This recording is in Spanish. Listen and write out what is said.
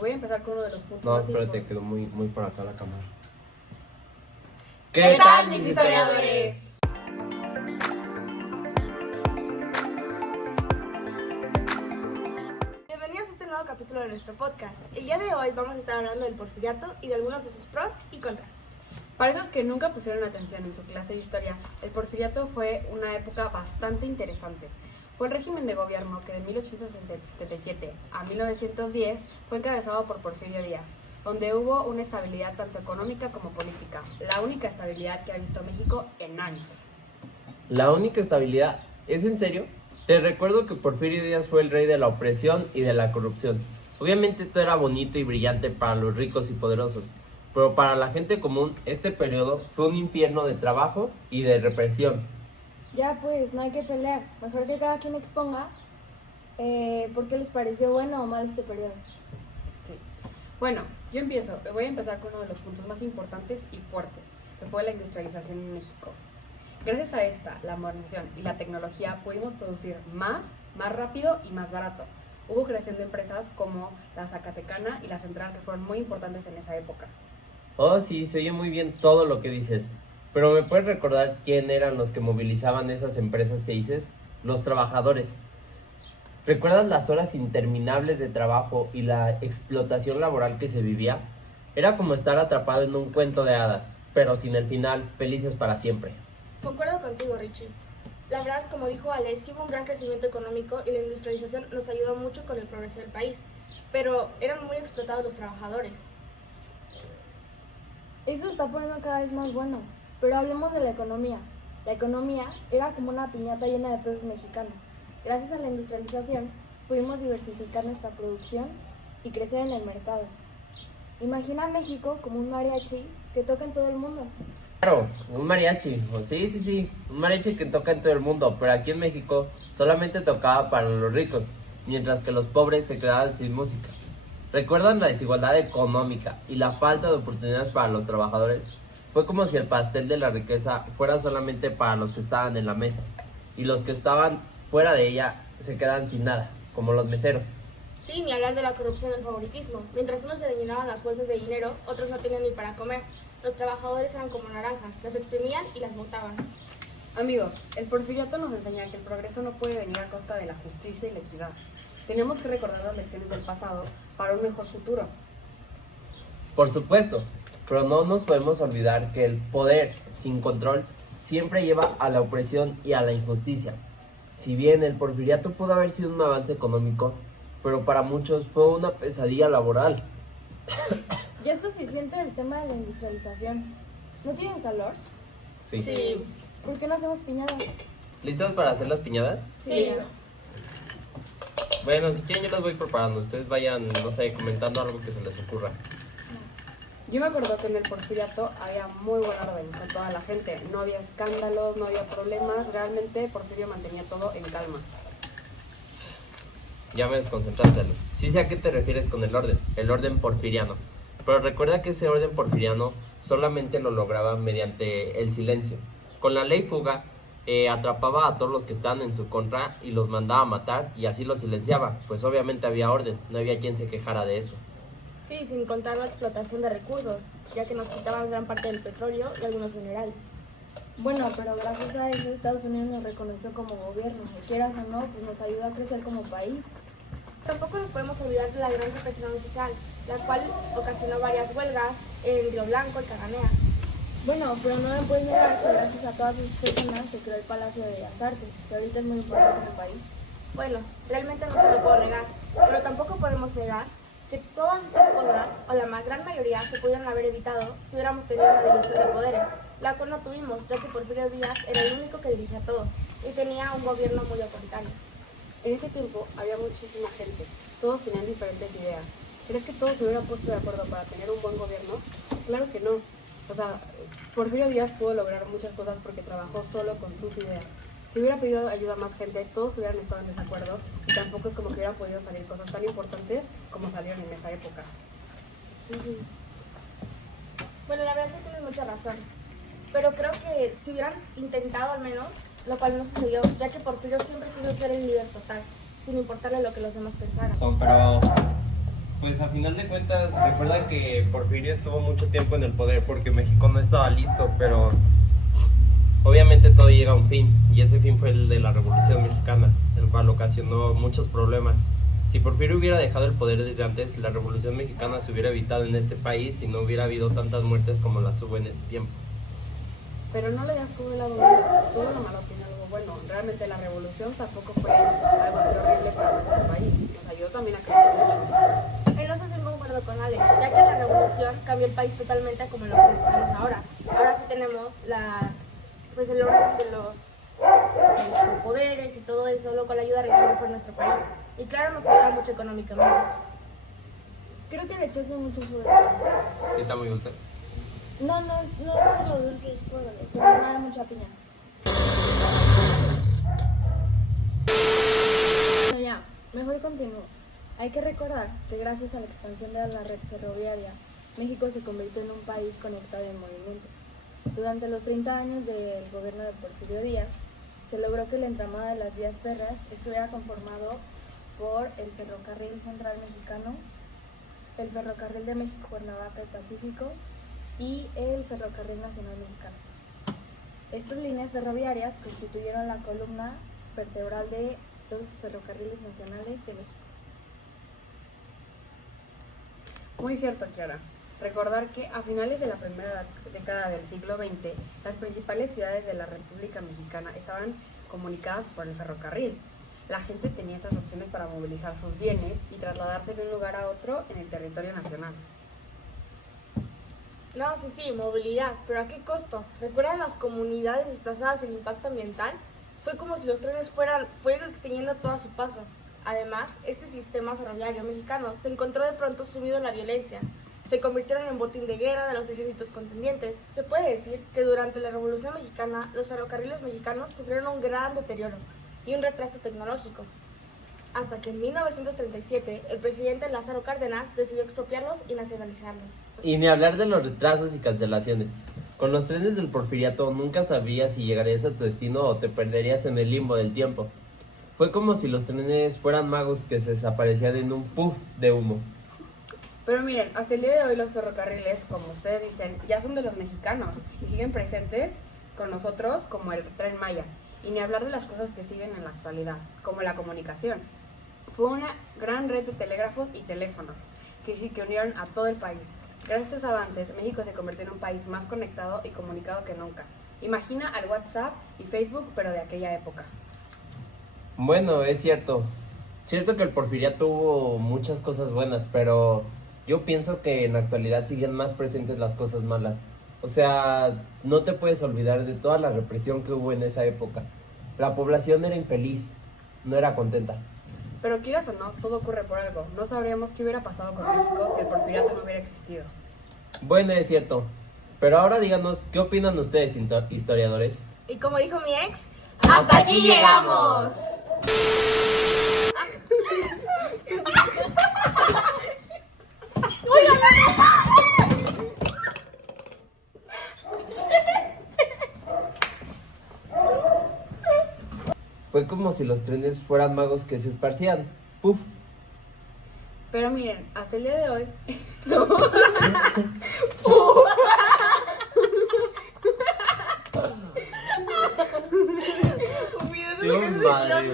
voy a empezar con uno de los puntos No, más espérate, importantes. quedó muy por acá la cámara. ¿Qué tal, mis historiadores? Bienvenidos a este nuevo capítulo de nuestro podcast. El día de hoy vamos a estar hablando del porfiriato y de algunos de sus pros y contras. Para esos que nunca pusieron atención en su clase de historia, el porfiriato fue una época bastante interesante. Fue el régimen de gobierno que de 1877 a 1910 fue encabezado por Porfirio Díaz, donde hubo una estabilidad tanto económica como política, la única estabilidad que ha visto México en años. La única estabilidad, ¿es en serio? Te recuerdo que Porfirio Díaz fue el rey de la opresión y de la corrupción. Obviamente todo era bonito y brillante para los ricos y poderosos, pero para la gente común este periodo fue un infierno de trabajo y de represión. Ya pues, no hay que pelear. Mejor que cada quien exponga por qué les pareció bueno o mal este periodo. Bueno, voy a empezar con uno de los puntos más importantes y fuertes, que fue la industrialización en México. Gracias a esta, la modernización y la tecnología pudimos producir más rápido y más barato. Hubo creación de empresas como la Zacatecana y la Central que fueron muy importantes en esa época. Oh sí, se oye muy bien todo lo que dices, pero ¿me puedes recordar quién eran los que movilizaban esas empresas que dices? Los trabajadores. ¿Recuerdas las horas interminables de trabajo y la explotación laboral que se vivía? Era como estar atrapado en un cuento de hadas, pero sin el final, felices para siempre. Concuerdo contigo, Richie. La verdad, como dijo Ale, sí hubo un gran crecimiento económico y la industrialización nos ayudó mucho con el progreso del país, pero eran muy explotados los trabajadores. Eso se está poniendo cada vez más bueno, pero hablemos de la economía. La economía era como una piñata llena de pesos mexicanos. Gracias a la industrialización pudimos diversificar nuestra producción y crecer en el mercado. Imagina a México como un mariachi que toca en todo el mundo. Claro, un mariachi, sí, un mariachi que toca en todo el mundo, pero aquí en México solamente tocaba para los ricos, mientras que los pobres se quedaban sin música. ¿Recuerdan la desigualdad económica y la falta de oportunidades para los trabajadores? Fue como si el pastel de la riqueza fuera solamente para los que estaban en la mesa, y los que estaban fuera de ella se quedaban sin nada, como los meseros. Sí, ni hablar de la corrupción y el favoritismo. Mientras unos se llenaban las bolsas de dinero, otros no tenían ni para comer. Los trabajadores eran como naranjas, las exprimían y las botaban. Amigos, el porfiriato nos enseña que el progreso no puede venir a costa de la justicia y la equidad. Tenemos que recordar las lecciones del pasado para un mejor futuro. Por supuesto, pero no nos podemos olvidar que el poder sin control siempre lleva a la opresión y a la injusticia. Si bien el porfiriato pudo haber sido un avance económico, pero para muchos fue una pesadilla laboral. Ya es suficiente el tema de la industrialización. ¿No tienen calor? Sí. ¿Por qué no hacemos piñadas? ¿Listos para hacer las piñadas? Sí. Bueno, si quieren yo las voy preparando. Ustedes vayan, no sé, comentando algo que se les ocurra. Yo me acuerdo que en el porfiriato había muy buen orden con toda la gente. No había escándalos, no había problemas. Realmente Porfirio mantenía todo en calma. Ya me desconcentraste, Ale. Sí sé a qué te refieres con el orden porfiriano. Pero recuerda que ese orden porfiriano solamente lo lograba mediante el silencio. Con la ley fuga, atrapaba a todos los que estaban en su contra y los mandaba a matar y así los silenciaba. Pues obviamente había orden, no había quien se quejara de eso. Sí, sin contar la explotación de recursos, ya que nos quitaban gran parte del petróleo y algunos minerales. Bueno, pero gracias a eso Estados Unidos nos reconoció como gobierno. Y quieras o no, pues nos ayudó a crecer como país. Tampoco nos podemos olvidar de la gran represión musical, la cual ocasionó varias huelgas en Río Blanco y Cananea. Bueno, pero no me puedes negar que gracias a todas esas personas se creó el Palacio de Bellas Artes, que ahorita es muy importante en el país. Bueno, realmente no se lo puedo negar, pero tampoco podemos negar que todas estas cosas, o la gran mayoría, se pudieron haber evitado si hubiéramos tenido una división de poderes, la cual no tuvimos, ya que Porfirio Díaz era el único que dirigía todo y tenía un gobierno muy autoritario. En ese tiempo había muchísima gente. Todos tenían diferentes ideas. ¿Crees que todos se hubieran puesto de acuerdo para tener un buen gobierno? Claro que no. O sea, Porfirio Díaz pudo lograr muchas cosas porque trabajó solo con sus ideas. Si hubiera pedido ayuda a más gente, todos hubieran estado en desacuerdo y tampoco es como que hubieran podido salir cosas tan importantes como salieron en esa época. Bueno, la verdad es que tienes mucha razón, pero creo que si hubieran intentado al menos, lo cual no sucedió, ya que Porfirio siempre quiso ser el líder total, sin importarle lo que los demás pensaran. Pero Pues a final de cuentas, recuerda que Porfirio estuvo mucho tiempo en el poder porque México no estaba listo, pero obviamente todo llega a un fin, y ese fin fue el de la Revolución Mexicana, el cual ocasionó muchos problemas. Si Porfirio hubiera dejado el poder desde antes, la Revolución Mexicana se hubiera evitado en este país y no hubiera habido tantas muertes como las hubo en ese tiempo. Pero no le das todo el lado malo, todo lo malo tiene algo bueno. Realmente la revolución tampoco fue algo así horrible para nuestro país. Nos ayudó también a crecer mucho. En eso sí concuerdo con Alex, ya que la revolución cambió el país totalmente a como lo conocemos ahora. Ahora sí tenemos pues el orden de los poderes y todo eso, lo cual ayuda a regresar por nuestro país. Y claro, nos ayuda mucho económicamente. Creo que le echaste mucho sobre. ¿Sí está muy dulce? No es por los dulces, por se les da mucha piña. Bueno, ya, mejor continúo. Hay que recordar que gracias a la expansión de la red ferroviaria, México se convirtió en un país conectado en movimiento. Durante los 30 años del gobierno de Porfirio Díaz, se logró que el entramado de las vías férreas estuviera conformado por el Ferrocarril Central Mexicano, el Ferrocarril de México, Cuernavaca y Pacífico y el Ferrocarril Nacional Mexicano. Estas líneas ferroviarias constituyeron la columna vertebral de los ferrocarriles nacionales de México. Muy cierto, Clara. Recordar que a finales de la primera década del siglo XX, las principales ciudades de la República Mexicana estaban comunicadas por el ferrocarril. La gente tenía estas opciones para movilizar sus bienes y trasladarse de un lugar a otro en el territorio nacional. No, sí, movilidad, pero ¿a qué costo? ¿Recuerdan las comunidades desplazadas y el impacto ambiental? Fue como si los trenes fueran fuego extendiendo todo a su paso. Además, este sistema ferroviario mexicano se encontró de pronto sumido en la violencia. Se convirtieron en botín de guerra de los ejércitos contendientes. Se puede decir que durante la Revolución Mexicana, los ferrocarriles mexicanos sufrieron un gran deterioro y un retraso tecnológico. Hasta que en 1937, el presidente Lázaro Cárdenas decidió expropiarlos y nacionalizarlos. Y ni hablar de los retrasos y cancelaciones. Con los trenes del Porfiriato nunca sabías si llegarías a tu destino o te perderías en el limbo del tiempo. Fue como si los trenes fueran magos que se desaparecían en un puff de humo. Pero miren, hasta el día de hoy los ferrocarriles, como ustedes dicen, ya son de los mexicanos y siguen presentes con nosotros como el Tren Maya. Y ni hablar de las cosas que siguen en la actualidad, como la comunicación. Fue una gran red de telégrafos y teléfonos que unieron a todo el país. Gracias a estos avances, México se convirtió en un país más conectado y comunicado que nunca. Imagina al WhatsApp y Facebook, pero de aquella época. Bueno, es cierto. Cierto que el Porfiriato tuvo muchas cosas buenas, pero yo pienso que en la actualidad siguen más presentes las cosas malas. O sea, no te puedes olvidar de toda la represión que hubo en esa época. La población era infeliz, no era contenta. Pero quieras o no, todo ocurre por algo. No sabríamos qué hubiera pasado con México si el porfiriato no hubiera existido. Bueno, es cierto. Pero ahora díganos, ¿qué opinan ustedes, historiadores? Y como dijo mi ex, ¡hasta aquí llegamos! Fue como si los trenes fueran magos que se esparcían. ¡Puf! Pero miren, hasta el día de hoy... Dios, madre.